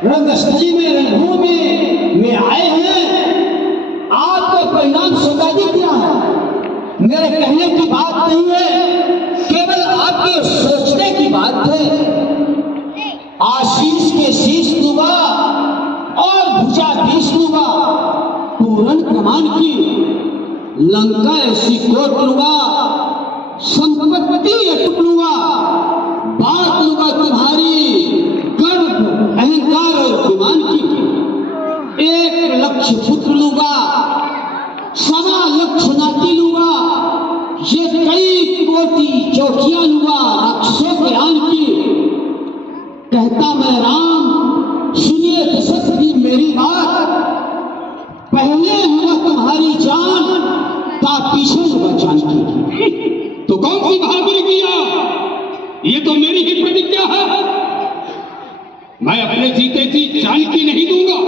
रंगस्थली में रणभूमि में आए हैं, आपका परिणाम स्वीकार किया है। मेरे कहने की बात नहीं है, केवल आपके सोचने की बात है। आशीष के शीश दूंगा और भुजा बीस दूंगा, पूरन कमान की लंका ऐसी कोट लूंगा, संपत्ति अटूट लूंगा, बात लूंगा तुम्हारी गर्व अहंकार और गुमान की। 1 लक्ष पुत्र लूंगा, सवा लक्ष नाती लूंगा, ये कई कोटि चौकियां लूंगा राक्षसों के आन की। कहता मैं राम, सुनिए दशरथ जी मेरी बात, पहले हुआ तुम्हारी जान ता पीछे हुआ जानकी। तो कौन सी बहादुरी किया? ये तो मेरी ही प्रतिज्ञा है। मैं अपने जीते जी जानकी नहीं दूंगा।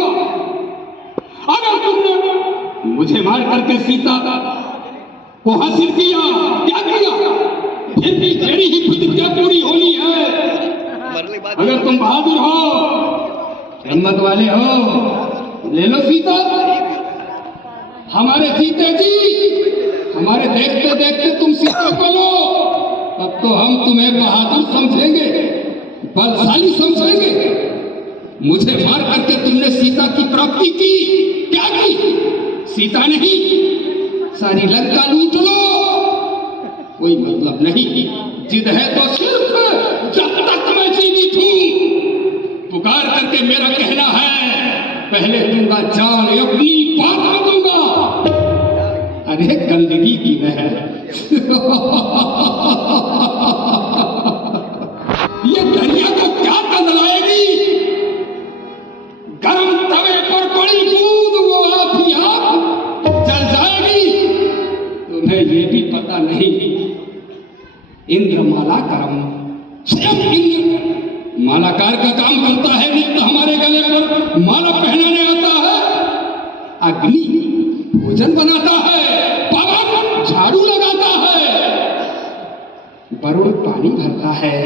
अगर तुमने मुझे मार करके सीता को हासिल किया, क्या किया? फिर भी मेरी ही प्रतिज्ञा पूरी होनी है। अगर तुम बहादुर हो, हिम्मत वाले हो, ले लो सीता। हमारे जीते जी, हमारे देखते देखते तुम सीता को लो, तब तो हम तुम्हें बहादुर समझेंगे, बलशाली समझेंगे। मुझे मार करके तुमने सीता की प्राप्ति की, क्या की? सीता नहीं, सारी लंका लूट लो, कोई मतलब नहीं। जिद है तो सिर्फ जब तक मैं जीवित हूं, पुकार करके मेरा कहना है, पहले दूंगा जान अपनी बात में दूंगा। अरे गंदगी की नहर ये दरिया को क्या कंदलाएगी? गरम तवे पर पड़ी दूध वो आप ही आप जल जाएगी। तुम्हें ये भी पता नहीं, इंद्र माला करम, स्वयं इंद्र मालाकार का काम करता है। नित्य हमारे गले पर माला पहनाने आता है। अग्नि भोजन बनाता है, पवन झाड़ू लगाता है, वरुण पानी भरता है,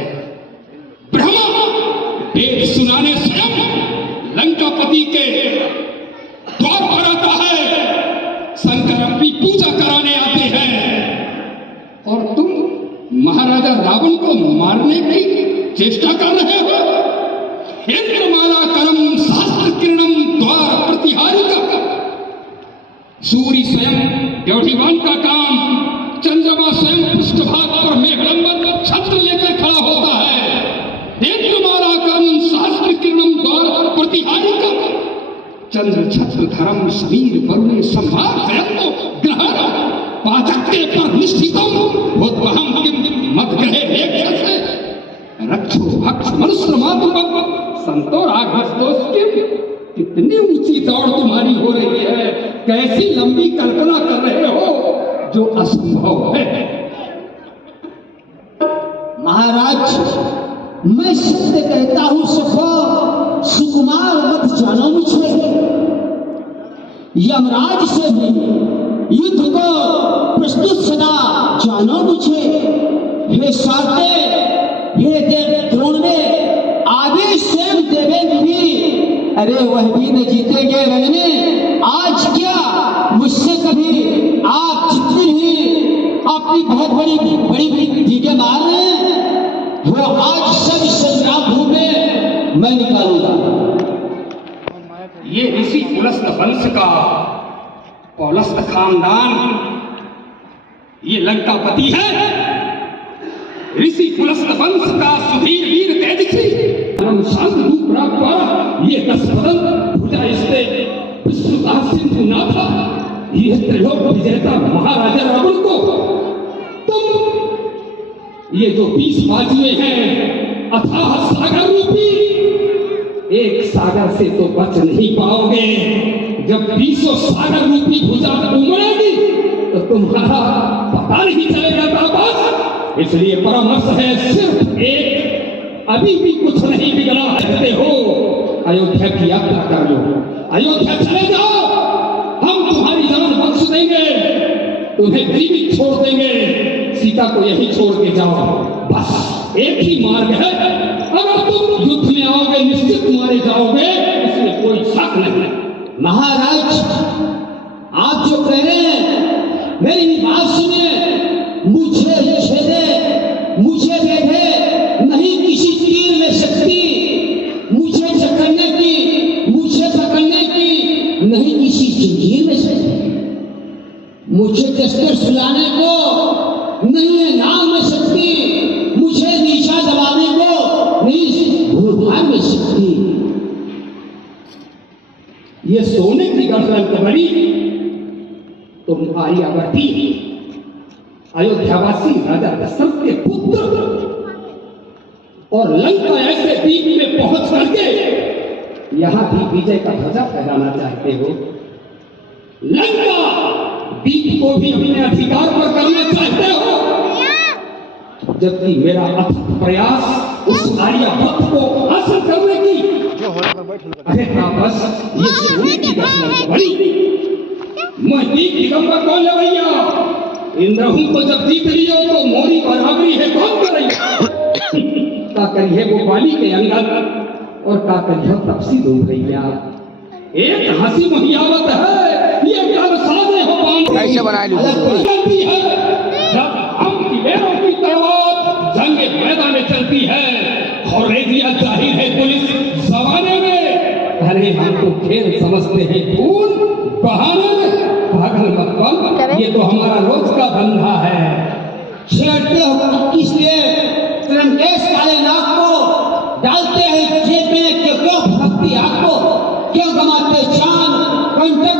ब्रह्मा वेद सुनाने स्वयं लंकापति के द्वार पर आता है, शंकर अपनी पूजा कराने आते हैं, और तुम महाराजा रावण को मारने की चेष्टा कर रहे हो। इंद्रमाला करम शास्त्र किरणम द्वार प्रतिहारिका। सूर्य स्वयं द्योढ़ीवान का काम, चंद्रमा स्वयं पृष्ठभाग पर मेघलंबन छत्र लेकर खड़ा होता है। इंद्रमाला करम शास्त्र किरणम द्वार प्रतिहारिका। चंद्र छत्र धर्म समीर वरुणे संभाग जयंतो ग्रहण पाचक्ते पर निष्ठितम भूतवहम किम मत ग्रहे लेख्यसे रक्षो भक्ष मनुष्य मातृ संतो राघवस्तोस्किम। कितनी ऊंची दौड़ तुम्हारी हो रही है, कैसी लंबी कल्पना कर रहे हो जो असंभव है। महाराज, मैं सत्य कहता हूं सखो, सुकुमार मत जानो मुझे। यमराज से भी युद्ध को प्रस्तुत सदा जानो मुझे। हे साते, हे देव द्रोण ने आदेश स्वयं देवेंद्र भी, अरे वह भी न जीतेंगे रण में। आज क्या मुझसे कभी आप जितनी भी अपनी बहुत बड़ी बड़ी दीगे मार रहे हैं, वो आज सब संग्राम भूमि में मैं निकालूंगा। ये ऋषि पुलस्त वंश का पौलस्त खानदान, ये लंकापति है। ऋषि पुलस्त वंश का सुधीर वीर तेजस्वी शांत रूप प्राप्त हुआ। ये 10 बदन भुजा इससे विश्वता सिंधु नाथा, ये त्रिलोक विजेता महाराजा रावण को तुम ये जो 20 बाजुए हैं अथाह सागर रूपी, एक सागर से तो बच नहीं पाओगे। जब 20 सागर रूपी भुजा उमड़ेगी तो तुम्हारा पता नहीं चलेगा दाबास। इसलिए परामर्श है सिर्फ एक, अभी भी कुछ नहीं बिगड़ा रहते हो, अयोध्या की यात्रा कर लो, अयोध्या चले जाओ, हम तुम्हारी जान बख्श देंगे, तुम्हें जीवित छोड़ देंगे, सीता को यही छोड़ के जाओ बस। एक ही मार्ग है, अगर तुम युद्ध में आओगे निश्चित मारे जाओगे, इसमें कोई शक नहीं है। महाराज, आप जो कह रहे हैं मेरी बात सुनिए। मुझे छेदे, मुझे बेधे नहीं किसी तीर में शक्ति, मुझे जकड़ने की, मुझे पकड़ने की नहीं किसी जंजीर में शक्ति, मुझे दस्तर सुलाने को नहीं है नाम में शक्ति, मुझे नीचा दबाने को नहीं भूभार में शक्ति। ये सोने की गर्दन कबरी तुम आर्यावर्ती अयोध्यावासी राजा दशरथ के पुत्र और लंका ऐसे द्वीप में पहुंच करके यहां भी विजय का ध्वजा फहराना चाहते हो। लंका द्वीप को भी अपने अधिकार पर करना चाहते हो, जबकि मेरा अथक प्रयास उस आर्यावर्त को हासिल करने की। अरे हाँ, बस ये सोने की गर्दन कबरी मैं दीप दिगंबर कौन है भैया? इंद्रहूं को जब जीत लियो तो मोरी बराबरी है कौन करेगा? का करी है वो बाली के अंगद और का करी है तपसी दो भैया। एक हंसी मुहियावत है, ये कर सादे हो पान ऐसे बना ली चलती है। जब हम की बेरों की तलवार जंगे मैदान में चलती है और रेजिया जाहिर है पुलिस जमाने में। अरे हम तो खेल समझते हैं खून बहाने में, पागल मत बन, ये तो हमारा रोज का धंधा है। छेड़ते हो किसलिए? तिरंगेश काले नाग को डालते हैं जेब में, क्यों भक्ति आग को, क्यों गमाते जान कंटे